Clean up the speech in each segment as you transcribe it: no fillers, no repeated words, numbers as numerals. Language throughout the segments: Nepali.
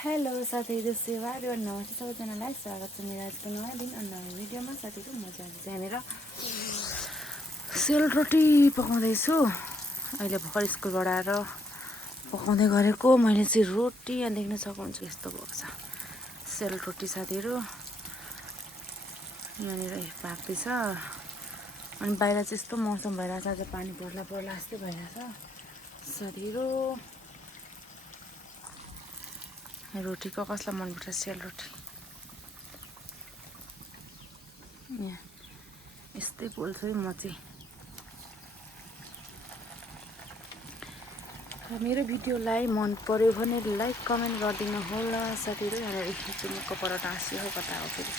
हेलो साथीहरू सेवाहरू नमस्ते सबैजनालाई स्वागत छ मेरो आजको नयाँ दिन अनि नयाँ भिडियोमा। साथीहरू म चाहिँ आज यहाँनिर सेलरोटी पकाउँदैछु। अहिले भर्खर स्कुलबाट आएर पकाउँदै गरेको मैले चाहिँ रोटी। यहाँ देख्न सक्नुहुन्छ यस्तो भएको छ सेलरोटी साथीहरू। यहाँनिर पाक्दैछ अनि बाहिर चाहिँ यस्तो मौसम भइरहेछ, आज पानी पर्ला पर्ला जस्तै भइरहेछ साथीहरू। रोटीको कसलाई मनपर्छ सेलरोटी? यहाँ यस्तै पोल्छु है म चाहिँ। मेरो भिडियोलाई मन पर्यो भने लाइक कमेन्ट गरिदिनु होला साथीहरू। यहाँनिर चिमुको परोटा आसियो कता हो फेरि।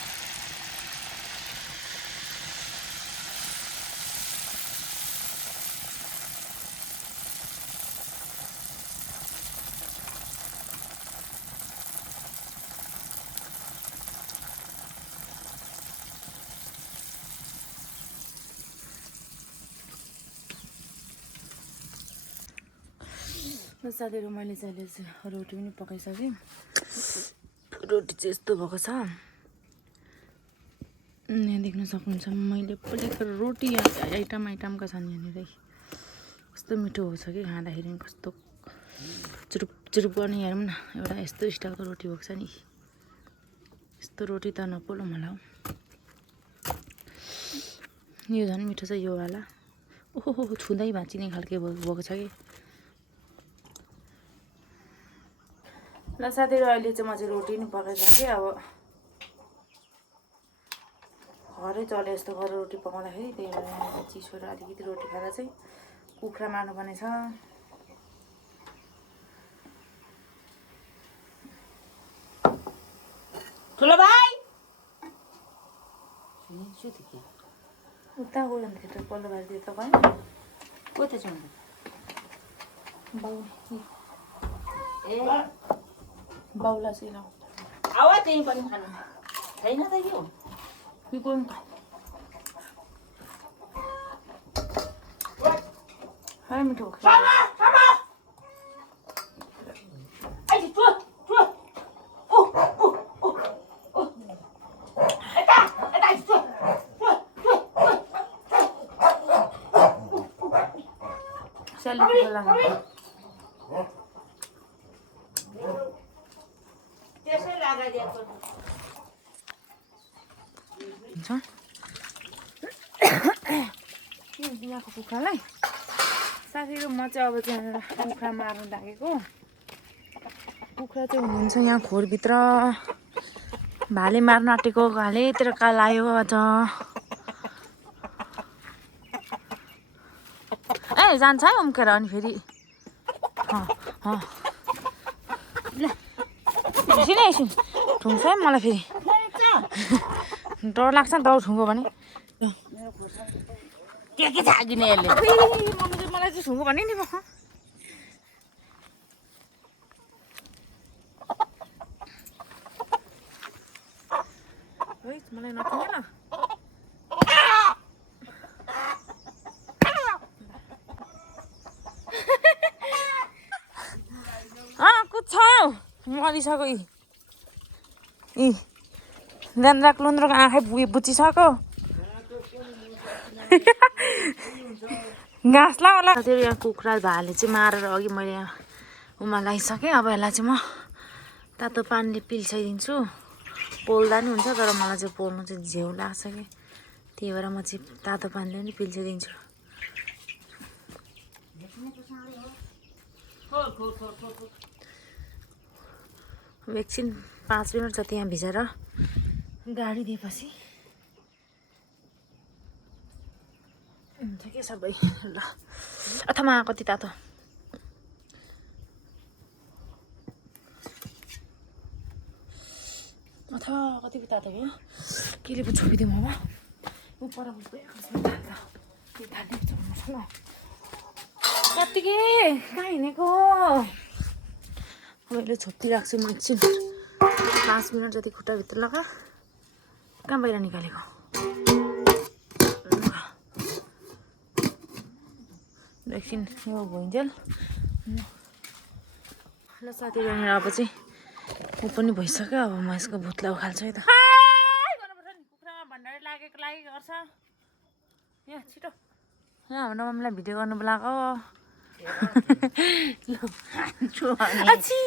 साथीहरू मैले चाहिँ अहिले रोटी पनि पकाइसकेँ। रोटी चाहिँ यस्तो भएको छ, यहाँ देख्न सक्नुहुन्छ। मैले पोलेको रोटी आइटमका छन् यहाँनिर। कस्तो मिठो भएको छ कि खाँदाखेरि कस्तो चुरुप चुरुप गर्ने। हेरौँ न, एउटा यस्तो स्टाइलको रोटी भएको छ नि। यस्तो रोटी त नपोलो मलाई। यो झन् मिठो छ यो वाला। ओहो छुँदै भाँचिने खालके भएको छ कि। ल साथीहरू अहिले चाहिँ म चाहिँ रोटी नि पकाइसकेँ। अब घरै चले यस्तो गरेर रोटी पकाउँदाखेरि, त्यही भएर चिसो र अलिकति रोटी खाँदा चाहिँ कुखुरा मार्नुपर्ने छ। ठुलो भाइ उता गयो भने थियो त पल्लो बारीतिर त गएन। को त जाउँ बाउ ए बाउला चाहिँ आवा त्यही पनि खानु छैन त यो कोही खाइ मिठो यहाँको कुखुरालाई साथीहरू म चाहिँ अब चाहिँ कुखुरा मार्नु लागेको। कुखुरा चाहिँ हुनुहुन्छ यहाँ खोरभित्र, भाले मार्नु आँटेको। भालेतिर काल आयो आज। ए जान्छ है उम्केर अनि फेरि एकछिन एकछिन ठुङ्छ है मलाई फेरि डर लाग्छ नि त ठुङ्गो भने। के झागिने यसले मलाई चाहिँ ठुङ्गो भने नि म मलाई नठुङ्गेन। कुछ मरिसक्यो यी ल्यान्द्राक लुन्द्राको आँखै बुचिसक्यो। घाँस लाउला साथीहरू। यहाँ कुखुरा भाले चाहिँ मारेर अघि मैले यहाँ उमालाइसकेँ। अब यसलाई चाहिँ म तातो पानीले पिल्साइदिन्छु। पोल्दा नि हुन्छ तर मलाई चाहिँ पोल्नु चाहिँ झ्याउ लाग्छ कि, त्यही भएर म चाहिँ तातो पानीले नि पिल्साइदिन्छु। एकछिन 5 मिनट जति यहाँ भिजेर गाडी दिएपछि हुन्छ के सबै। ल अथवा कति तातो अथवा कति तातो भयो केले पो छोपिदिउँ। अब ऊ पर के थाल्ने छोड्नु छ ल। कतिकै कहाँ हिँडेको मैले छोप्ती राख्छु म एकछिन 5 मिनट जति खुट्टाभित्र लगा। कहाँ बाहिर निकालेको एकछिन यो भुइन्जेल। ल साथीहरू अब चाहिँ ऊ पनि भइसक्यो अब म यसको भुत्ला उखाल्छु है त गर्नुपर्छ नि कुखुरामा भण्डारी लागेको गर्छ यहाँ छिटो यहाँ हाम्रो मम्मीलाई भिडियो गर्नु बोलाएको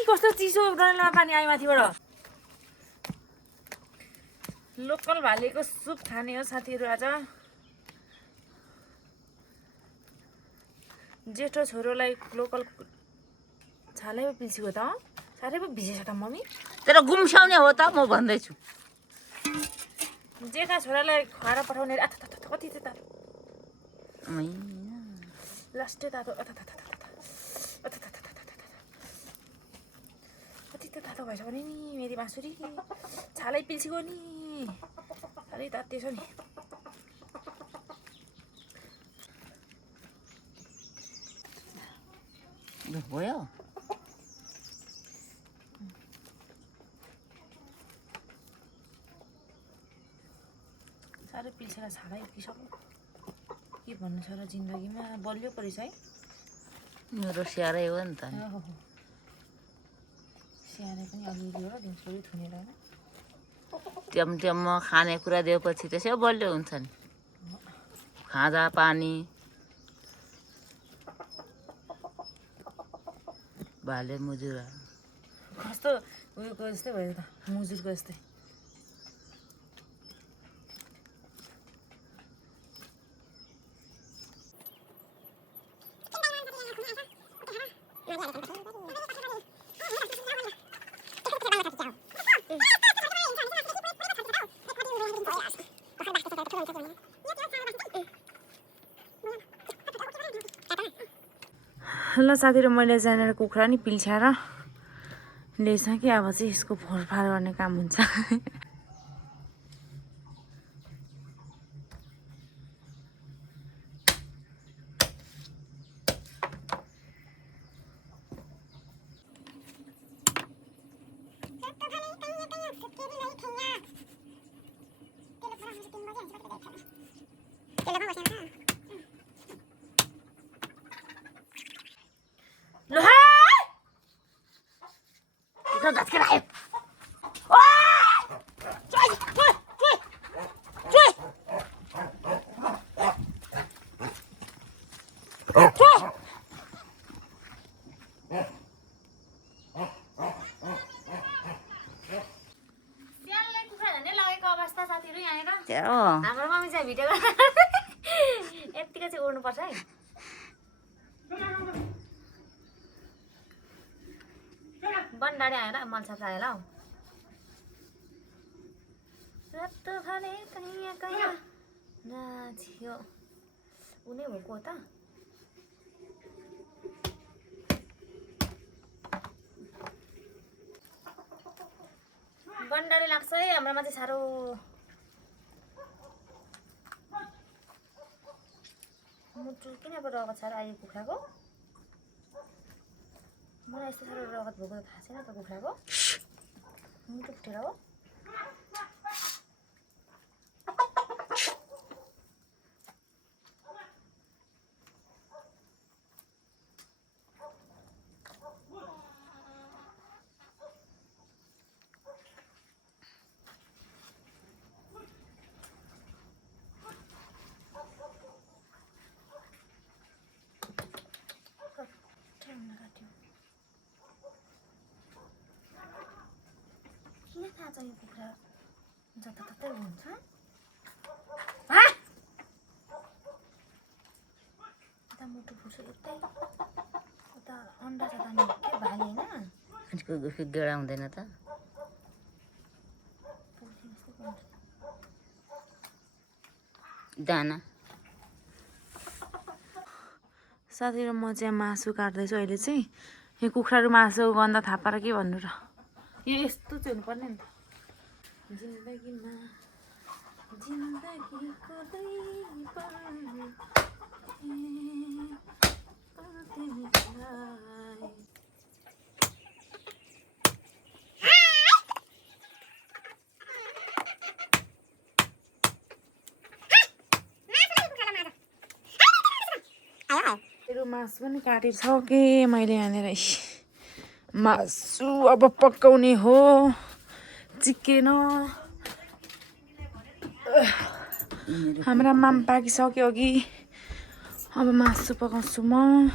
कस्तो चिसो डरलाग्दो पानी आयो माथिबाट लोकल भालेको सुप खाने हो साथीहरू आज जेठो छोरोलाई लोकल छालै पो पिल्सेको त साह्रै पो भिजेछ त मम्मी तर गुम्साउने हो त म भन्दैछु जेठा छोरालाई खुवाएर पठाउने कति चाहिँ तातो लास्टै तातो कति त तातो भएछ भने नि मेरी बाँसुरी छालै पिल्सेको नि साह्रै तातेछ नि भयो साह्रै पिल्सेर छाडै पिसक्नु के भन्नु छ र जिन्दगीमा बलियो परेछ है मेरो स्याहारै हो नि त स्याहारे पनि अलिअलि हो र दिउँसो थुनेर होइन टेमटेममा खानेकुरा दिएपछि त्यसै बलियो हुन्छ नि खाजा पानी भाले मुजुरा कस्तो उयोको जस्तै भयो त मुजुरको जस्तै ल साथीहरू मैले जानेर कुखुरा नि पिल्छ्याएर ल्याइछ कि अब चाहिँ यसको फोरफार गर्ने काम हुन्छ हाम्रो मम्मी चाहिँ भिडियो यत्तिकै चाहिँ उड्नुपर्छ है बन्डाडे आएर मल्छा आएर हौ रातो भने कहीँ कहीँ नाच्यो उनी भएको त बन्डाडे लाग्छ है हाम्रोमा चाहिँ साह्रो मुटु किन रगत छ र अहिले कुखुराको मलाई यस्तो साह्रो रगत भएको त थाहा छैन त कुखुराको मुटु फुटेर हो किन थाहा छ यो कुखुरा जताततै हुन्छ यता मुटु फुट्छ यतै उता अन्डा छ तानी के भाले होइन गेडा हुँदैन त दाना साथीहरू म चाहिँ मासु काट्दैछु अहिले चाहिँ यो कुखुराहरू मासु गन्ध थाहा पाएर के भन्नु र यो यस्तो चाहिँ हुनुपर्ने नि त जिन्दगीमा जिन्दगीको मासु पनि काटेको छ के मैले यहाँनिर मासु अब पकाउने हो चिकन हाम्रा माम पाकिसक्यो अघि अब मासु पकाउँछु म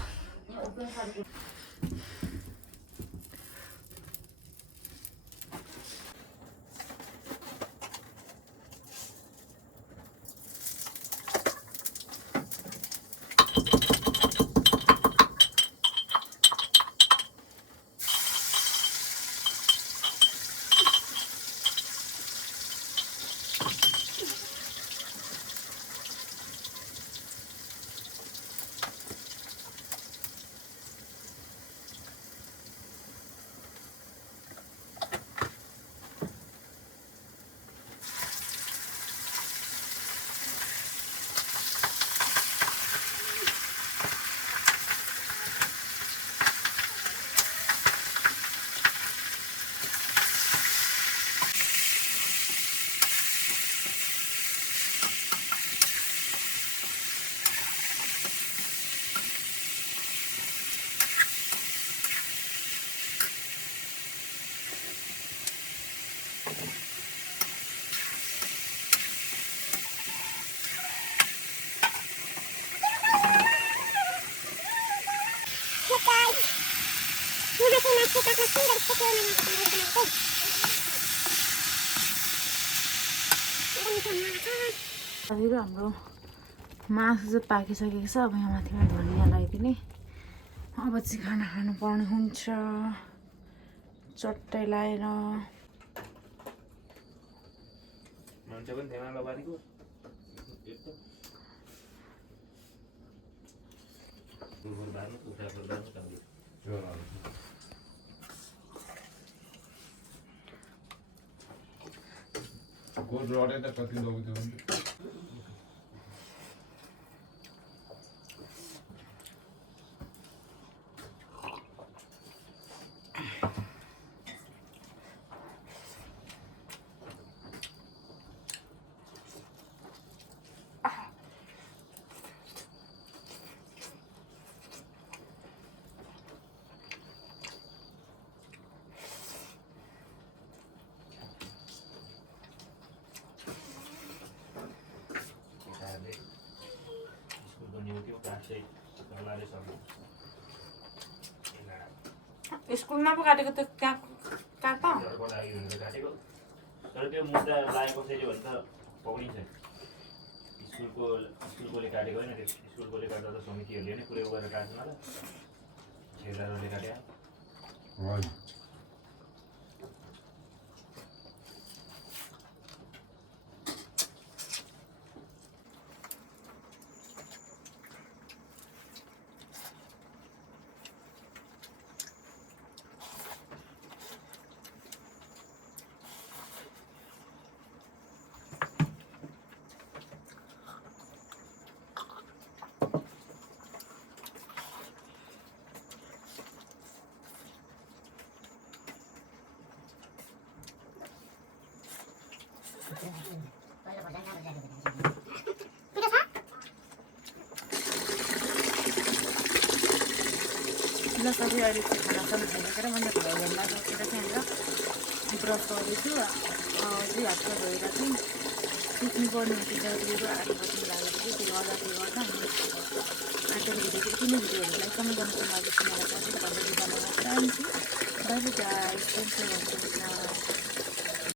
हाम्रो मासु चाहिँ पाकिसकेको छ अब यहाँ माथिमा धनिया लगाइदिने अब चाहिँ खाना खानु पर्ने हुन्छ चट्टै लाएर स्कुलमा पो काटेको त्यो काट तर त्यो मुद्दा लागेको फेरि भने त पक्रिन्छ स्कुलकोले काटेको होइन त्यो स्कुलकोले काट्दा त समितिहरूले नै पुरै गरेर काट्नु होला ठेकेदारहरूले काट्यो ल सबै अहिले खानासाना खाइसकेर मैले भैयालाई बसेर चाहिँ हामीलाई ब्रस गर्दैछु चाहिँ हातमा धोएर चाहिँ सिक्नु पर्ने हुन्छ जरुरी आएको बस्नु लागेको चाहिँ त्यो गर्दाखेरि गर्दा आजको भिडियो चाहिँ किन भिडियोहरू लाइक कमेन्ट गर्नु लागि मलाई भन्दै बिदा गर्न चाहन्छु by by guys thank you